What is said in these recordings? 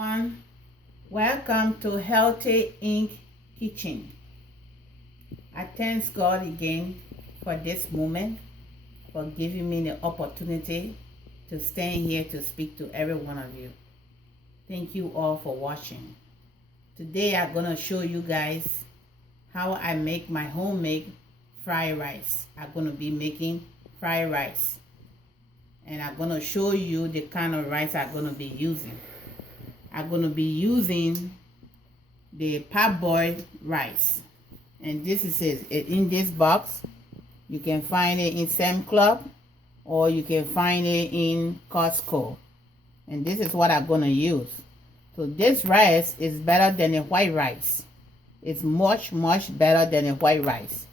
everyone, welcome to Healthy Inc. Kitchen. I thank God again for this moment, for giving me the opportunity to stand here to speak to every one of you. Thank you all for watching. Today I'm going to show you guys how I make my homemade fried rice. I'm going to be making fried rice, and I'm going to show you the kind of rice I'm going to be using. I'm going to be using the parboiled rice, and this is it in this box. You can find it in Sam Club or you can find it in Costco, and this is what I'm going to use. So this rice is better than the white rice. It's much better than the white rice.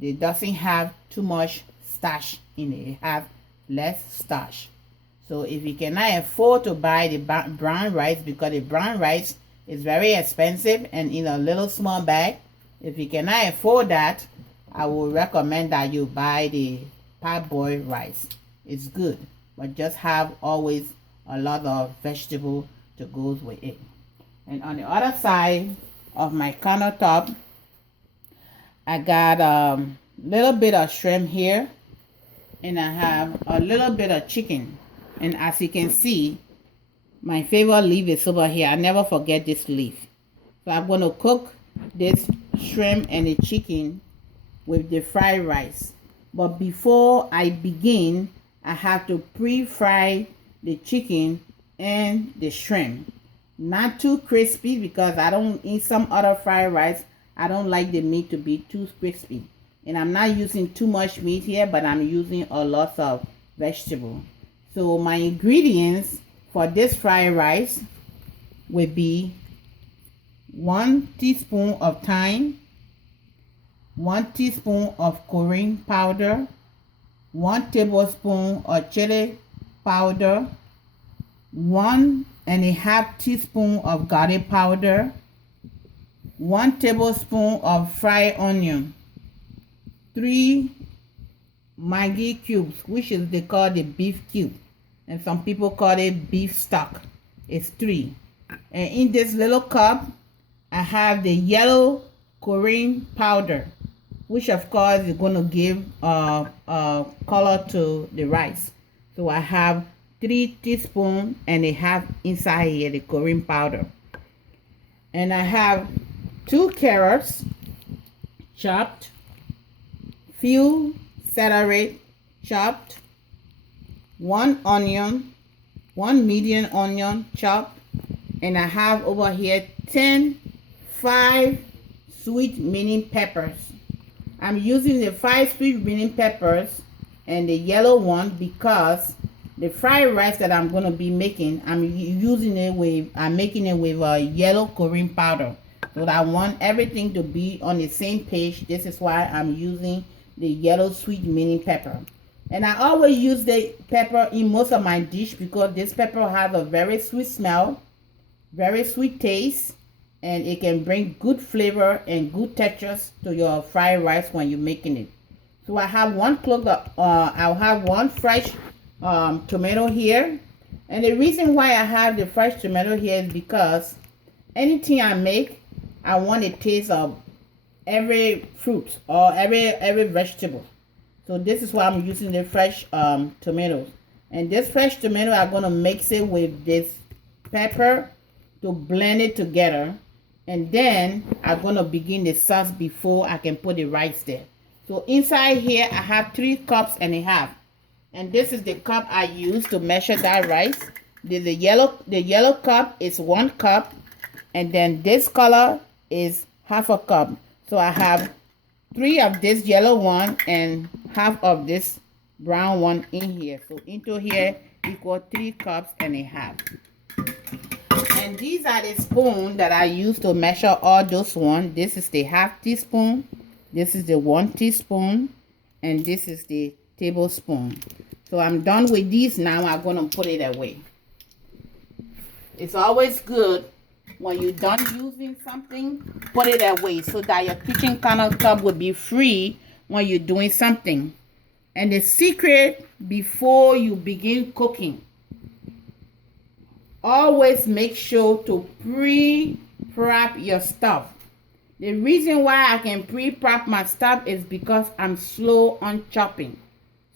It doesn't have too much starch in it. It has less starch. So if you cannot afford to buy the brown rice, because the brown rice is very expensive and in a little small bag, if you cannot afford that, I would recommend that you buy the parboiled rice. It's good, but just have always a lot of vegetable to go with it. And on the other side of my countertop, I got a little bit of shrimp here, and I have a little bit of chicken. And as you can see, my favorite leaf is over here. I never forget this leaf. So I'm going to cook this shrimp and the chicken with the fried rice. But before I begin, I have to pre-fry the chicken and the shrimp. Not too crispy, because I don't eat some other fried rice. I don't like the meat to be too crispy. And I'm not using too much meat here, but I'm using a lot of vegetable. So my ingredients for this fried rice will be 1 teaspoon of thyme, 1 teaspoon of coriander powder, 1 tablespoon of chili powder, 1.5 teaspoon of garlic powder, 1 tablespoon of fried onion, 3 Maggi cubes, which is they call the beef cube, and some people call it beef stock. It's 3. And in this little cup, I have the yellow coriander powder, which of course is going to give color to the rice. So I have 3 teaspoons and a half inside here, the coriander powder. And I have 2 carrots chopped, few celery chopped, 1 onion, 1 medium onion chopped, and I have over here 5 sweet mini peppers. I'm using the 5 sweet mini peppers and the yellow one because the fried rice that I'm going to be making, I'm making it with a yellow coriander powder. So I want everything to be on the same page. This is why I'm using the yellow sweet mini pepper. And I always use the pepper in most of my dish because this pepper has a very sweet smell, very sweet taste, and it can bring good flavor and good textures to your fried rice when you're making it. So I have I'll have 1 fresh tomato here. And the reason why I have the fresh tomato here is because anything I make, I want a taste of every fruit or every vegetable. So this is why I'm using the fresh tomatoes. And this fresh tomato, I'm going to mix it with this pepper to blend it together. And then I'm going to begin the sauce before I can put the rice there. So inside here, I have 3.5 cups. And this is the cup I use to measure that rice. The yellow cup is 1 cup. And then this color is half a cup. So I have 3 of this yellow one and half of this brown one in here. So into here equal 3.5 cups. And these are the spoon that I use to measure all those ones. This is the half teaspoon. This is the 1 teaspoon. And this is the tablespoon. So I'm done with these now. I'm going to put it away. It's always good when you're done using something, put it away so that your kitchen countertop will be free when you're doing something. And the secret before you begin cooking always make sure to pre-prep your stuff. The reason why I can pre-prep my stuff is because I'm slow on chopping.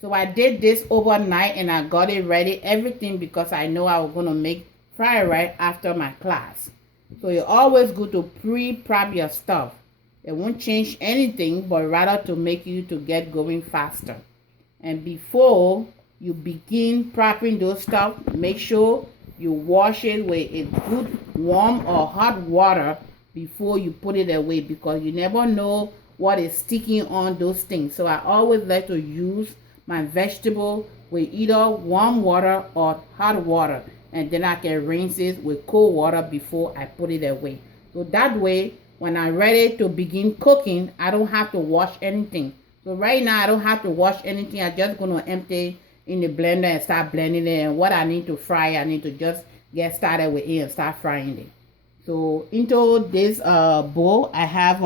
So I did this overnight and I got it ready, everything, because I know I was going to make fried rice after my class. So it's always good to pre-prep your stuff. It won't change anything, but rather to make you to get going faster. And before you begin prepping those stuff, make sure you wash it with a good warm or hot water before you put it away, because you never know what is sticking on those things. So I always like to use my vegetable with either warm water or hot water, and then I can rinse it with cold water before I put it away. So that way, when I'm ready to begin cooking, I don't have to wash anything. So right now, I don't have to wash anything. I'm just going to empty in the blender and start blending it. And what I need to fry, I need to just get started with it and start frying it. So into this bowl, I have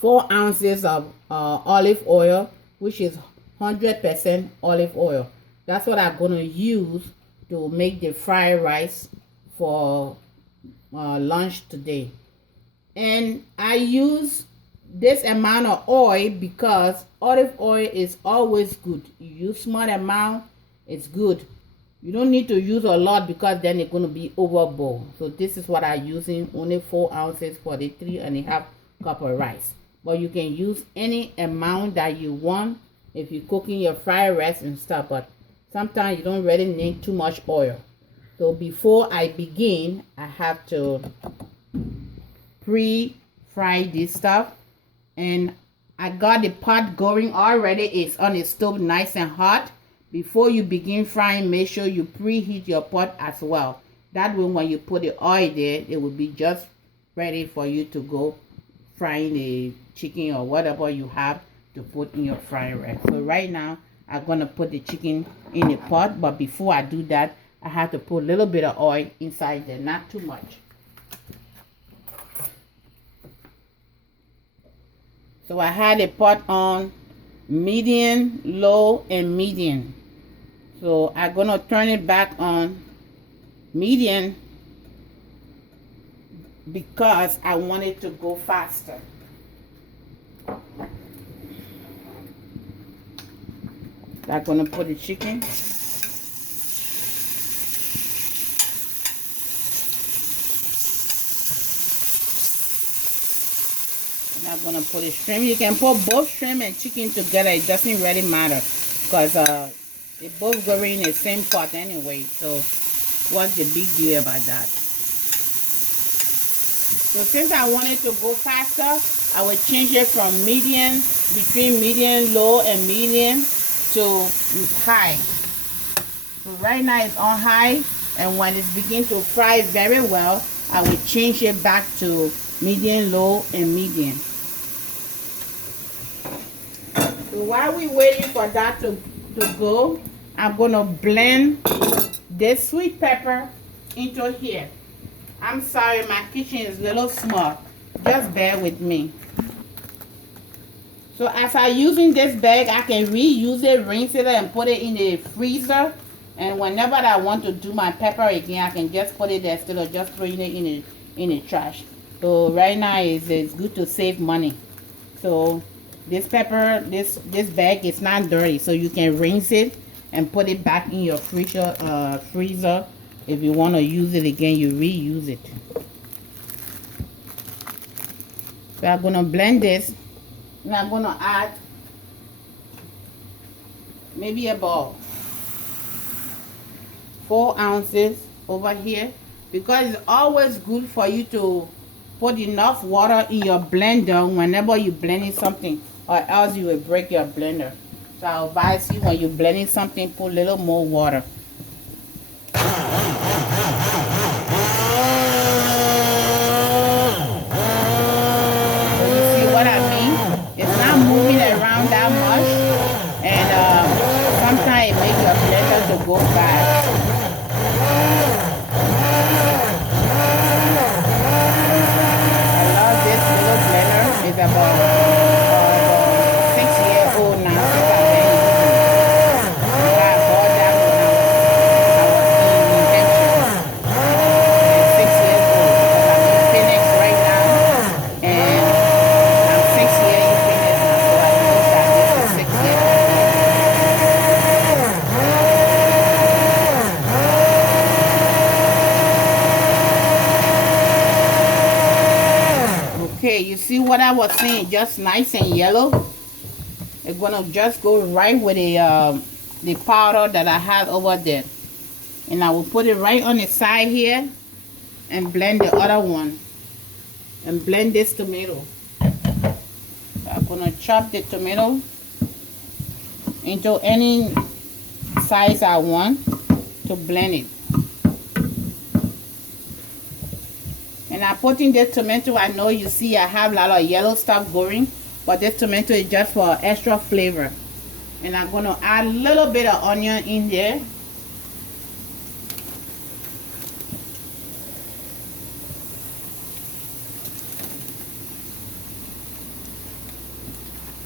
4 ounces of olive oil, which is 100% olive oil. That's what I'm going to use to make the fried rice for lunch today. And I use this amount of oil because olive oil is always good. You use small amount, it's good. You don't need to use a lot because then it's going to be overboard. So this is what I'm using, only 4 ounces for the 3.5 cup of rice. But you can use any amount that you want if you're cooking your fried rice and stuff. But sometimes you don't really need too much oil. So before I begin, I have to pre-fry this stuff. And I got the pot going already. It's on the stove nice and hot. Before you begin frying, make sure you preheat your pot as well. That way when you put the oil there, it will be just ready for you to go frying the chicken or whatever you have to put in your frying rack. So right now, I'm going to put the chicken in the pot. But before I do that, I have to put a little bit of oil inside there, not too much. So I had the pot on medium, low, and medium. So I'm going to turn it back on medium because I want it to go faster. I'm going to put the chicken. And I'm going to put the shrimp. You can put both shrimp and chicken together. It doesn't really matter because they both go in the same pot anyway. So what's the big deal about that? So since I want it to go faster, I will change it from medium, between medium, low, and medium to high. So right now it's on high, and when it begins to fry very well, I will change it back to medium, low, and medium. So while we're waiting for that to go, I'm going to blend this sweet pepper into here. I'm sorry, my kitchen is a little small. Just bear with me. So as I'm using this bag, I can reuse it, rinse it, and put it in the freezer. And whenever I want to do my pepper again, I can just put it there instead of just throwing it in the trash. So right now it's good to save money. So this pepper, this bag is not dirty, so you can rinse it and put it back in your freezer. If you want to use it again, you reuse it. So I'm going to blend this. And I'm going to add maybe about 4 ounces over here. Because it's always good for you to put enough water in your blender whenever you're blending something. Or else you will break your blender. So I advise you when you're blending something, put a little more water. Sometimes it makes your blender to go bad. I love this little blender. It's about 6 years old now since I've been using it. I bought that when I was see what I was saying, just nice and yellow. It's gonna just go right with the powder that I have over there. And I will put it right on the side here and blend the other one. And blend this tomato. So I'm gonna chop the tomato into any size I want to blend it. And I put in this tomato, I know you see I have a lot of yellow stuff going, but this tomato is just for extra flavor. And I'm gonna add a little bit of onion in there.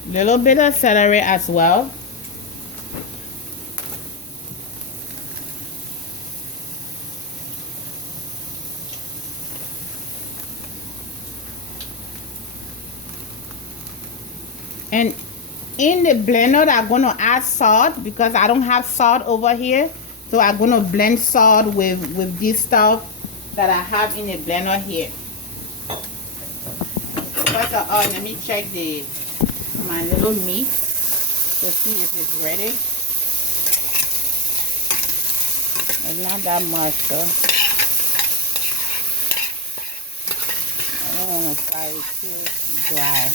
Little bit of celery as well. And in the blender, I'm going to add salt because I don't have salt over here. So I'm going to blend salt with this stuff that I have in the blender here. First of all, let me check my little meat to see if it's ready. It's not that much, so I don't want to fry it too dry.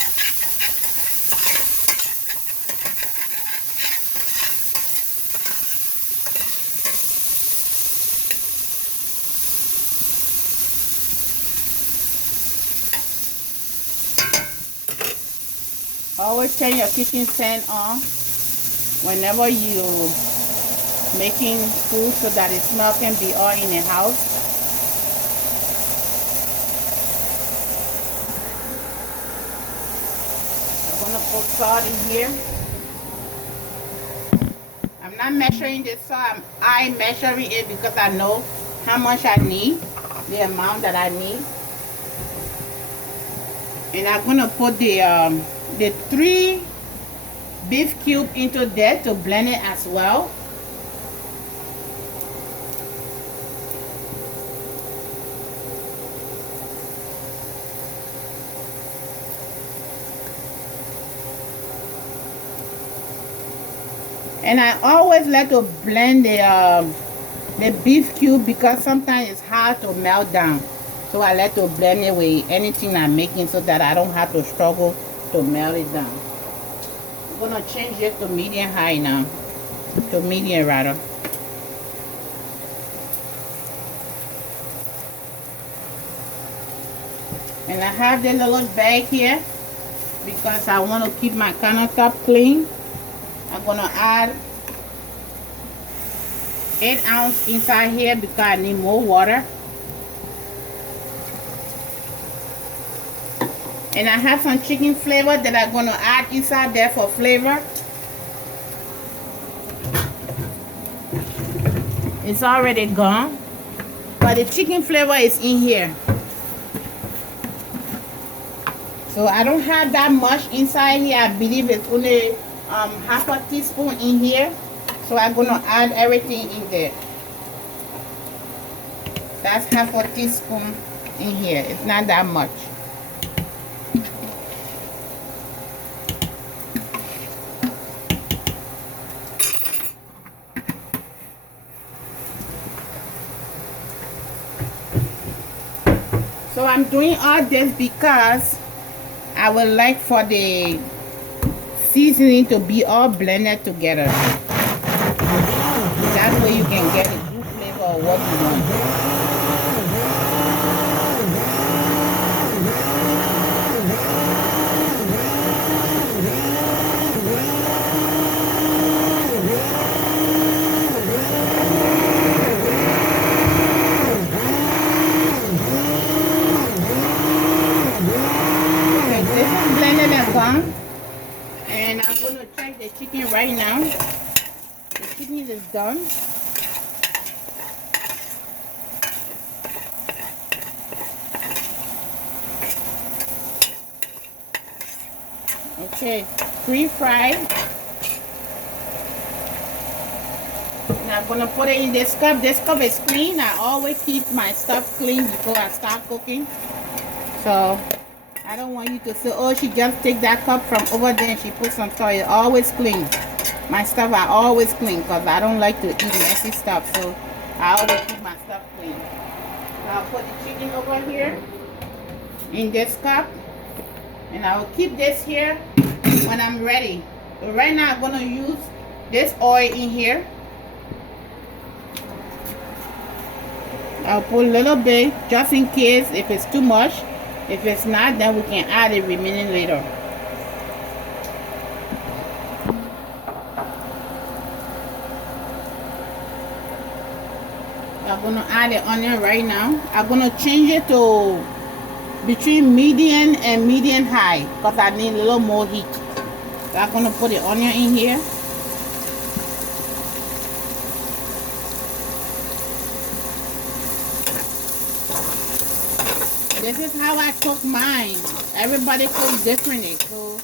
Always turn your kitchen stand on whenever you making food so that the smell can be all in the house. I'm gonna put salt in here. I'm not measuring this salt, I'm measuring it because I know how much I need, the amount that I need. And I'm gonna put the 3 beef cube into there to blend it as well. And I always like to blend the beef cube because sometimes it's hard to melt down. So I like to blend it with anything I'm making so that I don't have to struggle to melt it down. I'm gonna change it to medium high now. To medium rather. And I have the little bag here because I want to keep my countertop clean. I'm gonna add 8 ounces inside here because I need more water. And I have some chicken flavor that I'm gonna add inside there for flavor. It's already gone, but the chicken flavor is in here. So I don't have that much inside here. I believe it's only half a teaspoon in here. So I'm gonna add everything in there. That's half a teaspoon in here. It's not that much. So I'm doing all this because I would like for the seasoning to be all blended together. That way you can get a good flavor of what you want. Okay, this is blended and gone. And I'm going to check the chicken right now. The chicken is done. Okay, pre-fried. And I'm gonna put it in this cup. This cup is clean. I always keep my stuff clean before I start cooking. So I don't want you to say, oh, she just take that cup from over there and she put some salt. It's always clean. My stuff I always clean because I don't like to eat messy stuff. So I always keep my stuff clean. So I'll put the chicken over here in this cup. And I will keep this here when I'm ready. But right now I'm going to use this oil in here. I'll put a little bit just in case if it's too much. If it's not, then we can add it remaining later. I'm going to add the onion right now. I'm going to change it to between medium and medium high because I need a little more heat. So I'm going to put the onion in here. This is how I cook mine. Everybody cooks differently. So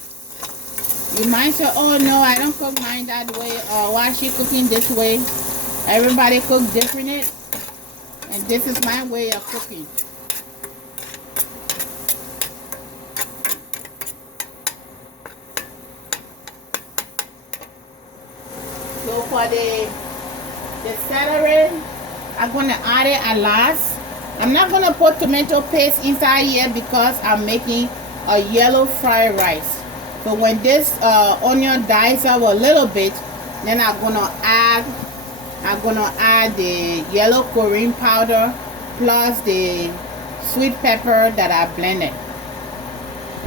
you might say, oh no, I don't cook mine that way, or why is she cooking this way? Everybody cooks differently. And this is my way of cooking. So for the celery, I'm going to add it at last. I'm not going to put tomato paste inside here because I'm making a yellow fried rice. So when this onion dies up a little bit, then I'm going to add the yellow Korean powder plus the sweet pepper that I blended.